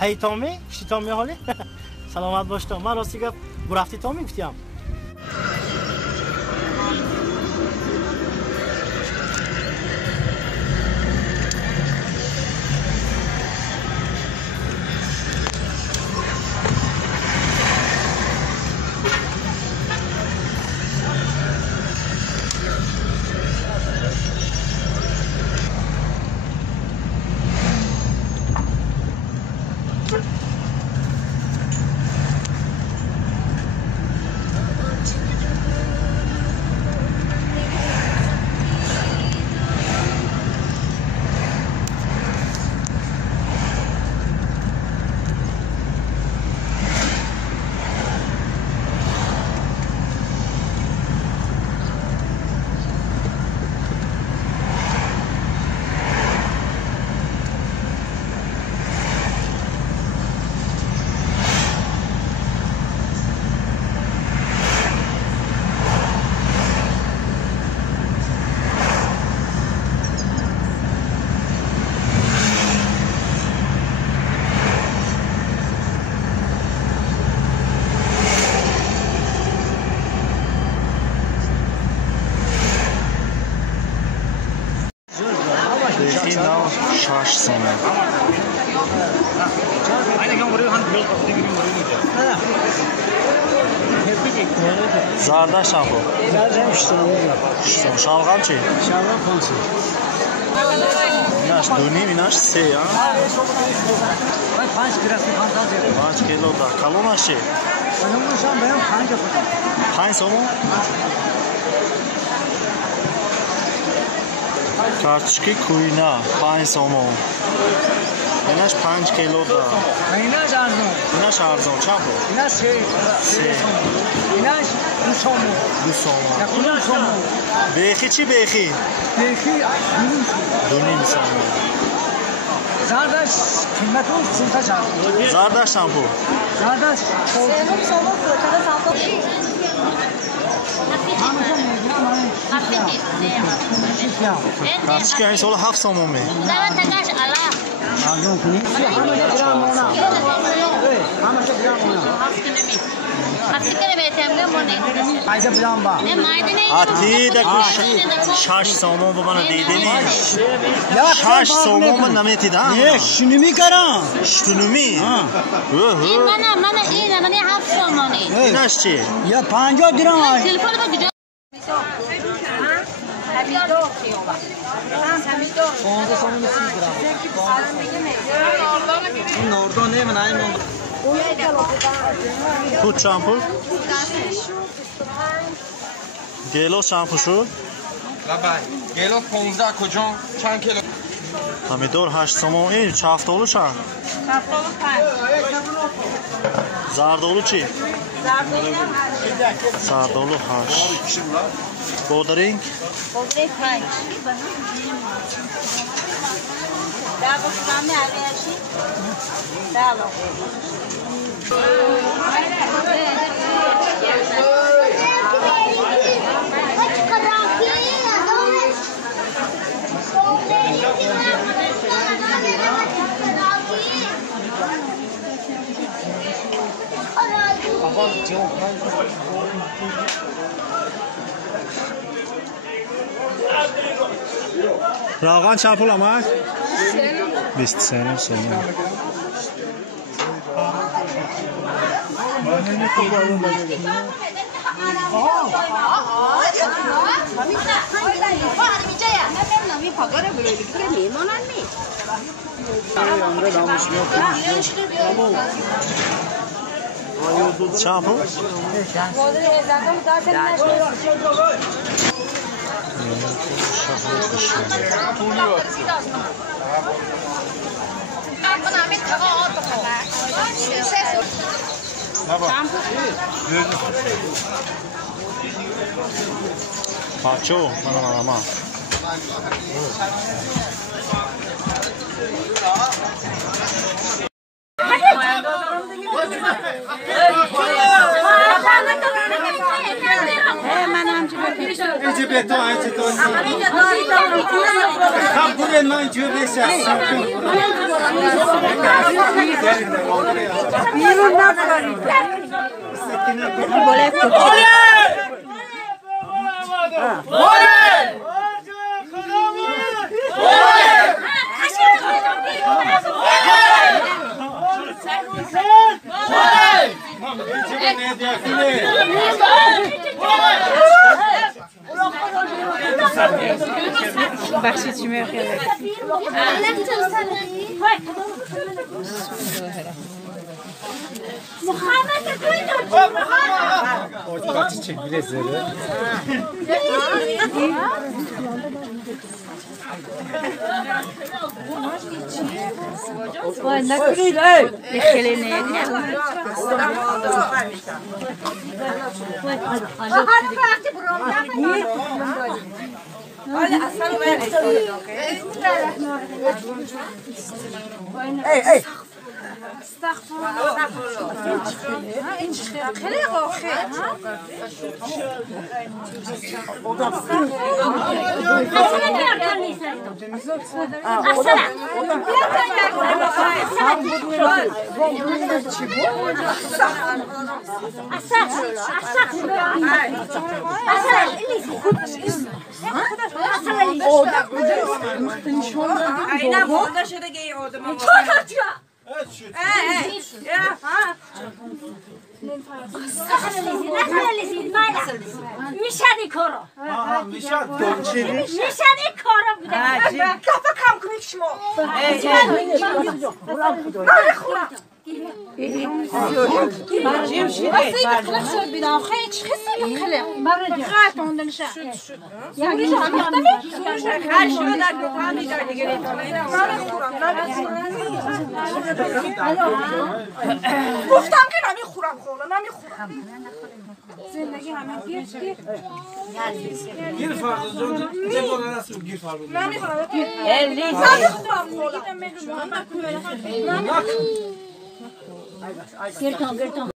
هی تامی چی تامی حالی سلامت باش تو من راستی گفت برفتی تامی گفتم شاش سومه زردش هم بود شالغم چی؟ شالغم 500 ایناش دونیم ایناش 3 5 کیلو دا کلوناش چی؟ کلوناش هم بریم 5 سومه؟ کارچکی کوینا 5 سومه ایناش 5 کیلو دا ایناش ارزون چند بود؟ ایناش 3 ایناش 2 سومه بیخی چی بیخی؟ بیخی دونیم سومه زردش قیمتون چونتا شد زردش هم بود زردش کارچکی این سال 7 سومه می حتی دکو 6 سومه بابا دیدی 6 سومه من نمیتیدم نه شنومی کردم شنومی من اینه من 7 سومه ایناش چی؟ یا 50 درهم تلفن با کجا نوردانه من این بود شامپو؟ گیلو شامپو شد؟ لبای گیلو 15 کجا چند کیلو؟ همیدور 8 سومه این چافتولو چه؟ چافتولو 5 زردولو چی؟ زردولو 8 بودرینگ؟ بودرینگ 5 دابو کامی آریاشی دابو راغان چند پول آمد؟ 23 سومه چند پول؟ Pacho, mana mana. منم اینجا به تو اینجا تو خب بوده من اینجا بشه بیرون نکنید بخشید چی میخواد وای نکنید خیلی نه میشدی کارو میشدی کارو بوده کافه کم کنید شما گفتم که نمیخورم خوره نمیخورم زندگی همه گیر فردا جون چه بار راست گیر فردا نمیخورم گرتون